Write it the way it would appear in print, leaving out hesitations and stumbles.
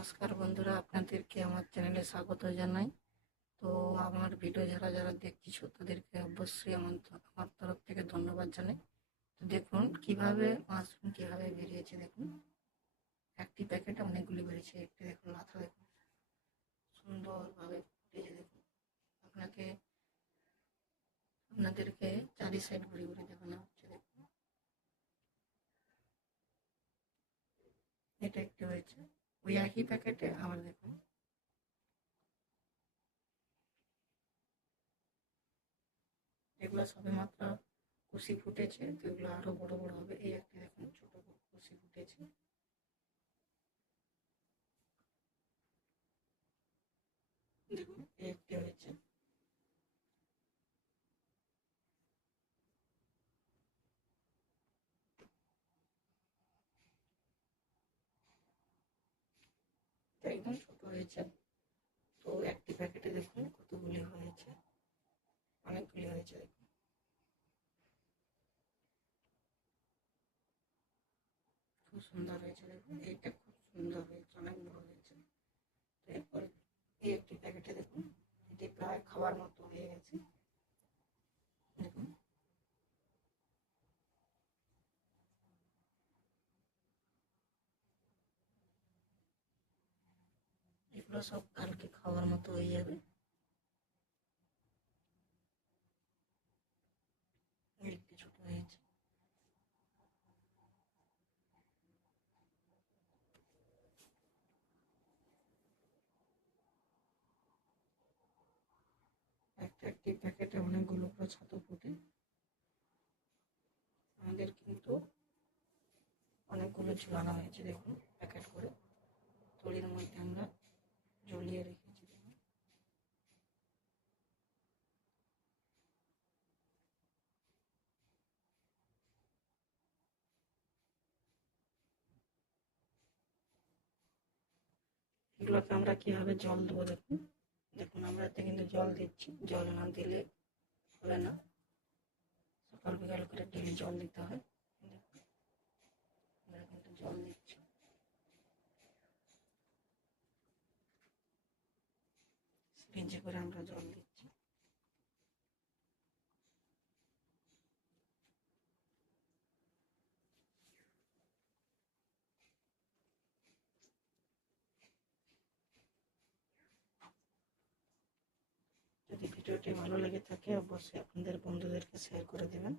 নমস্কার বন্ধুরা, আপনাদেরকে আমার চ্যানেলে স্বাগত জানাই। তো আমার ভিডিও যারা যারা দেখছো তাদেরকে অবশ্যই আমার তরফ থেকে ধন্যবাদ জানাই। তো দেখুন কিভাবে মাশরুম কিভাবে বেরিয়েছে। দেখুন একটি প্যাকেটে অনেকগুলি বেরিয়েছে। একটি দেখুন মাথা দেখুন সুন্দরভাবে ফুটেছে। দেখুন আপনাদেরকে চারি সাইড ঘুরে ঘুরে দেখানো হচ্ছে। দেখুন এটা একটি হয়েছে, ওই একই প্যাকেটে আবার দেখুন এগুলো সবে মাত্র কুশি ফুটেছে, তো এগুলো আরো বড় বড় হবে। এই একটি দেখুন ছোট কুশি ফুটেছে। দেখুন এই একটি হয়েছে। একদম ছোট হয়েছে। তো একটি প্যাকেটে দেখুন কতগুলি হয়েছে, অনেকগুলি হয়েছে। দেখুন খুব সুন্দর হয়েছে। দেখুন এইটা খুব সুন্দর হয়েছে, অনেক বড় হয়েছে। তো এরপর এই একটি প্যাকেটে দেখুন এটি প্রায় খাওয়ার মতো হয়ে গেছে। দেখুন এগুলো সব কালকে খাওয়ার মতো হয়ে যাবে। একটি ছোট হয়েছে। একটি প্যাকেটে অনেকগুলো করে ছাতু ফুটে। আমাদের কিন্তু অনেকগুলো ঝুলানো হয়েছে। দেখুন প্যাকেট করে থলির মধ্যে আমরা ঝুলিয়ে রেখেছি। এগুলোকে আমরা কিভাবে জল দেবো দেখুন। দেখুন আমরা এতে কিন্তু জল দিচ্ছি, জল না দিলে হবে না। সকাল বিকাল করে ডেলি জল দিতে হয়। দেখুন আমরা কিন্তু জল দিচ্ছি, সিরিঞ্জে করে আমরা জল দিচ্ছি। যদি ভিডিওটি ভালো লেগে থাকে অবশ্যই আপনাদের বন্ধুদেরকে শেয়ার করে দেবেন।